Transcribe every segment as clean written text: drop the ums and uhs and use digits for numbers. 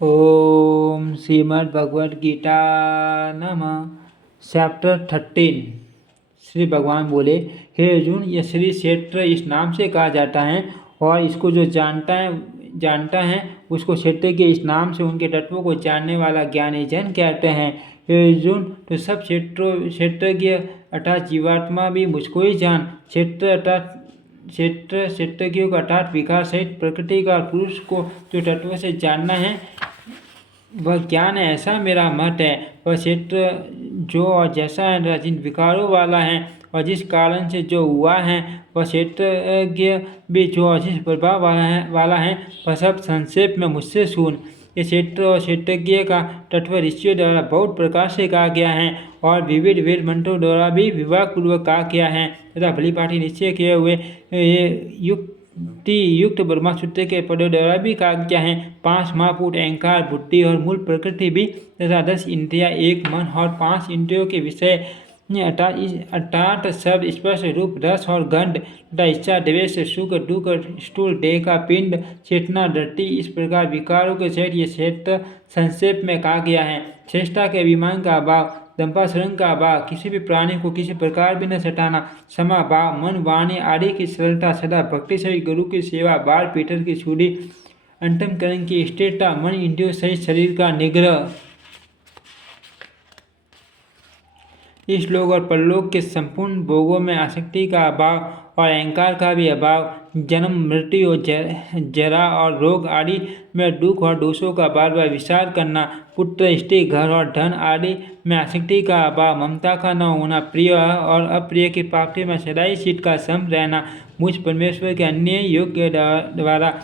ओम श्रीमद् भगवद गीता नमः। चैप्टर 13। श्री भगवान बोले, हे अर्जुन, यह श्री क्षेत्र इस नाम से कहा जाता है और इसको जो जानता है उसको क्षेत्र के इस नाम से उनके तत्वों को जानने वाला ज्ञानी जन कहते हैं। हे अर्जुन, तो सब क्षेत्रज्ञ अर्थात जीवात्मा भी मुझको ही जान। क्षेत्रज्ञों का अर्थात विकास सहित प्रकृति का पुरुष को जो तत्व से जानना है वह ज्ञान है, ऐसा मेरा मत है। वह क्षेत्र जो और जैसा है, जिन विकारों वाला है और जिस कारण से जो हुआ है, वह क्षेत्रज्ञ भी जो और जिस प्रभाव वाला है वह सब संक्षेप में मुझसे सुन। ये क्षेत्र और क्षेत्रज्ञ का तत्व ऋषियों द्वारा बहुत प्रकार से कहा गया है और विविध वेद मंत्रों द्वारा भी विभागपूर्वक कहा गया है तथा भलीभांति निश्चय किए हुए युक्त ब्रह्मसूत्र के पदों द्वारा भी कहा गया है। 5 महाभूत अहंकार, बुद्धि और मूल प्रकृति भी तथा 10 इंद्रियां, 1 मन और 5 इंद्रियों के विषय अर्थात शब्द, स्पर्श, रूप, रस और गंध तथा इच्छा, द्वेष, सुख, दुख, स्थूल देह का पिंड, चेतना, दृष्टि, इस प्रकार विकारों के सहित ये क्षेत्र संक्षेप में कहा गया है। श्रेष्ठता के अभिमान का अभाव, दंपासरण का अभाव, किसी भी प्राणी को किसी प्रकार भी न सताना, क्षमा भाव, मन, वाणी आदि की सरलता, सदा भक्ति सहित गुरु की सेवा, बाल पीटर की शुद्धि, अंतःकरण की स्थिरता, मन इंद्रियों सहित शरीर का निग्रह, इस लोक और परलोक के संपूर्ण भोगों में आसक्ति का अभाव और अहंकार का भी अभाव, जन्म, मृत्यु और जरा और रोग आदि में दुख और दोषों का बार बार विचार करना, पुत्र, स्त्री, घर और धन आदि में आसक्ति का अभाव, ममता का न होना, प्रिय और अप्रिय की प्राप्ति में सदाई चित्त का सम रहना, मुझ परमेश्वर के अन्य योग के द्वारा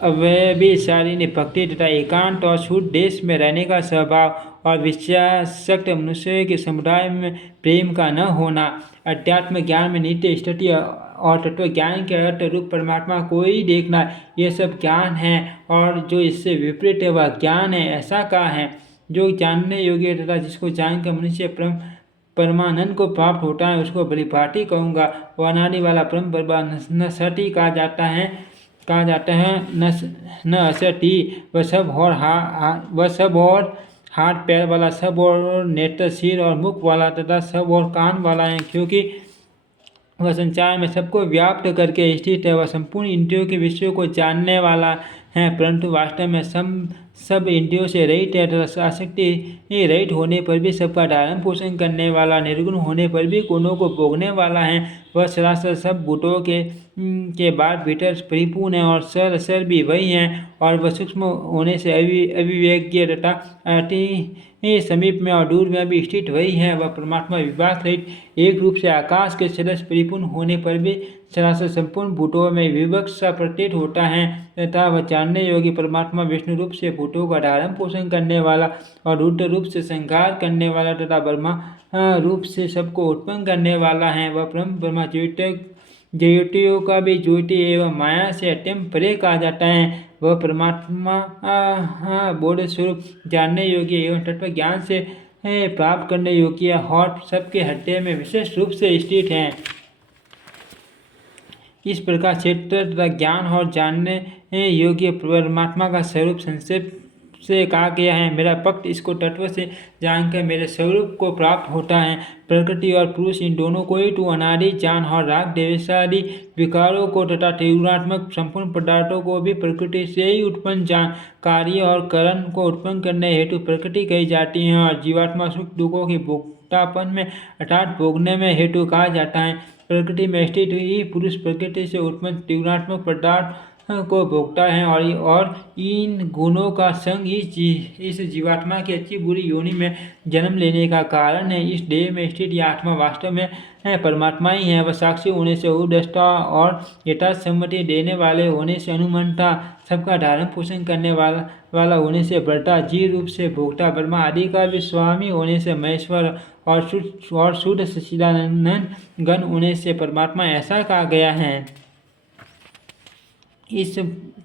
अवयवी शारीरिक भक्ति तथा एकांत और शुद्ध देश में रहने का स्वभाव और विषयासक्त मनुष्य के समुदाय में प्रेम का न होना, अध्यात्म ज्ञान में नित्य स्थिति और तत्व ज्ञान के अर्थ रूप परमात्मा को ही देखना, ये सब ज्ञान है। और जो इससे विपरीत है वह ज्ञान है, ऐसा कहा है। जो जानने योग्य तथा जिसको जानकर मनुष्य परमानंद को प्राप्त होता है उसको भलीभांति कहूँगा। वह अनादि वाला परम ब्रह्म न सती कहा जाता है न असती। वह सब और हाथ पैर वाला, सब और नेत्र, सिर और मुख वाला तथा सब और कान वाला है, क्योंकि वह संसार में सबको व्याप्त करके स्थित है। वह संपूर्ण इंद्रियों के विषयों को जानने वाला है, परंतु वास्तव में सब इंद्रियों से रहित है तथा आसक्ति रहित होने पर भी सबका धारण पोषण करने वाला, निर्गुण होने पर भी गुणों को भोगने वाला है। वह सरासर सब भूतों के बाद भीतर परिपूर्ण है और सर भी वही है, और वह सूक्ष्म होने से अविवेक्य तथा अति समीप में और दूर में भी स्थित वही है। वह परमात्मा विभाग रहित एक रूप से आकाश के सदस्य परिपूर्ण होने पर भी सरासर संपूर्ण भूतों में विभक्त सा प्रतीत होता है तथा वह जानने योग्य परमात्मा विष्णु रूप से भूतों का धारण पोषण करने वाला और रुद्र रूप से संहार करने वाला तथा ब्रह्मा रूप से सबको उत्पन्न करने वाला है। वह ब्रह्मा ज्योतियों का भी ज्योति एवं माया से अत्यंत परे कहा जाता है। वह परमात्मा बोध स्वरूप जानने योग्य एवं तत्व ज्ञान से प्राप्त करने योग्य और सबके हृदय में विशेष रूप से स्थित है। इस प्रकार क्षेत्र तथा ज्ञान और जानने योग्य परमात्मा का स्वरूप संक्षेप से कहा गया है। मेरा भक्त इसको तत्व से जानकर मेरे स्वरूप को प्राप्त होता है। प्रकृति और पुरुष इन दोनों को ही तू अनादि जान और राग द्वेषादि विकारों को तथा त्रिगुणात्मक संपूर्ण पदार्थों को भी प्रकृति से ही उत्पन्न जान। कार्य और करण को उत्पन्न करने हेतु प्रकृति कही जाती है और जीवात्मा सुख दुखों की भोक्तापन में अर्थात भोगने में हेतु कहा जाता है। प्रकृति में स्थित ही पुरुष प्रकृति से उत्पन्न त्रिगुणात्मक पदार्थ को भोगता है और इन गुणों का संग इस जीवात्मा की अच्छी बुरी योनि में जन्म लेने का कारण है। इस देह में स्थित यह आत्मा वास्तव में परमात्मा ही है। वह साक्षी होने से उदष्टा और यथासम्मति देने वाले होने से अनुमंता, सबका धारण पोषण करने वाला होने से भर्ता, जीव रूप से भोक्ता, ब्रह्मा आदि का भी स्वामी होने से महेश्वर और शुद्ध सच्चिदानंद गण होने से परमात्मा, ऐसा कहा गया है। इस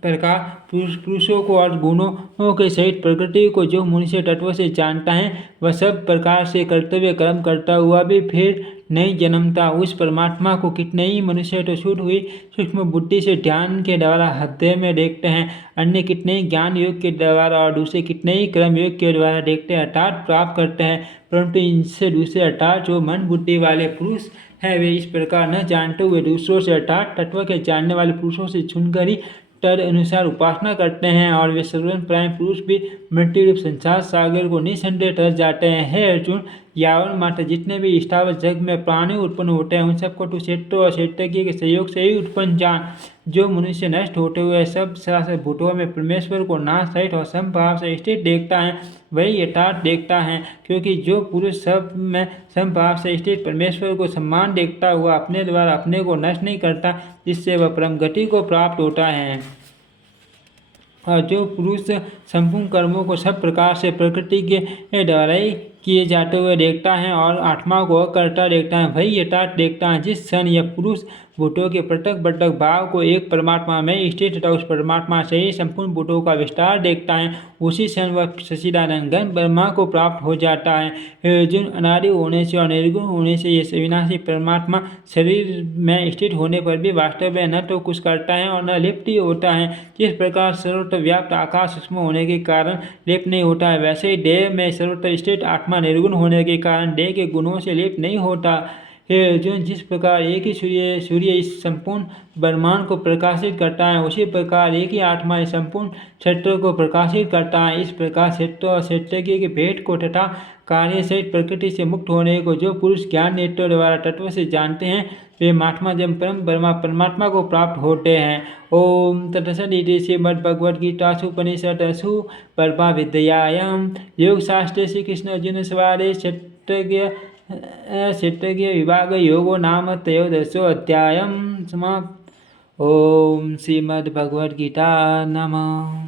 प्रकार पुरुषों को और गुणों के सहित प्रकृति को जो मनुष्य तत्व से जानता है वह सब प्रकार से कर्तव्य कर्म करता हुआ भी फिर नहीं जन्मता, उस परमात्मा को कितने ही मनुष्य तो छूट हुई सूक्ष्म बुद्धि से ध्यान के द्वारा हृदय में देखते हैं, अन्य कितने ही ज्ञान योग के द्वारा और दूसरे कितने ही कर्म योग के द्वारा देखते हैं अर्थात प्राप्त करते हैं, परंतु इनसे दूसरे अर्थात जो मन बुद्धि वाले पुरुष हैं वे इस प्रकार न जानते हुए दूसरों से अर्थात तत्व के जानने वाले पुरुषों से सुनकर ही तद अनुसार उपासना करते हैं, और वे सर्वजन प्राय पुरुष भी मृत्यु रूप संसार सागर को निसंदेह तर जाते हैं। हे अर्जुन, यावन मात्र जितने भी स्थावर जग में प्राणी उत्पन्न होते हैं उन सबको तू क्षेत्र और क्षेत्रज्ञ के सहयोग से ही उत्पन्न जान। जो मनुष्य नष्ट होते हुए सब सरासर भूतों में परमेश्वर को नाश सहित और समभाव से स्थित देखता है वही यथार्थ देखता है, क्योंकि जो पुरुष सब में समभाव से स्थित परमेश्वर को सम्मान देखता हुआ अपने द्वारा अपने को नष्ट नहीं करता, जिससे वह परम गति को प्राप्त होता है। और जो पुरुष संपूर्ण कर्मों को सब प्रकार से प्रकृति के द्वारा ही किए जाते हुए देखता है और आत्मा को अकर्ता देखता है वही यथार्थ देखता है। जिस क्षण यह पुरुष भूतों के पृथक पृथक भाव को एक परमात्मा में स्थित तथा उस परमात्मा से ही संपूर्ण भूतों का विस्तार देखता है, उसी क्षण वह सच्चिदानंद घन ब्रह्मा को प्राप्त हो जाता है। हे अर्जुन, अनादि होने से और निर्गुण होने से यह विनाशी परमात्मा शरीर में स्थित होने पर भी वास्तव में न तो कुछ करता है और न लिप्त होता है। जिस प्रकार सर्वत्र व्याप्त आकाश सूक्ष्म होने के कारण लिप्त नहीं होता है, वैसे ही देह में सर्वत्र स्थित आत्मा निर्गुण होने के कारण देह के गुणों से लिप्त नहीं होता। हे अर्जुन, जिस प्रकार एक ही सूर्य इस संपूर्ण ब्रह्मांड को प्रकाशित करता है, उसी प्रकार एक ही आत्मा इस संपूर्ण क्षेत्र को प्रकाशित करता है। इस प्रकार क्षेत्र और क्षेत्रज्ञ के भेद को तथा कार्य सहित प्रकृति से मुक्त होने को जो पुरुष ज्ञान नेत्रों द्वारा तत्व से जानते हैं वे महात्मा जब परम ब्रह्मा परमात्मा को प्राप्त होते हैं। ओम तत्सदिति श्रीमद्भगवद्गीतासु उपनिषदसु परमा विद्यायां योग शास्त्रे श्री कृष्ण अर्जुन संवादे क्षेत्रज्ञ विभाग योगो नाम त्रयोदशोऽध्यायः समाप्तः। ओम श्रीमद्भगवद्गीता नमः।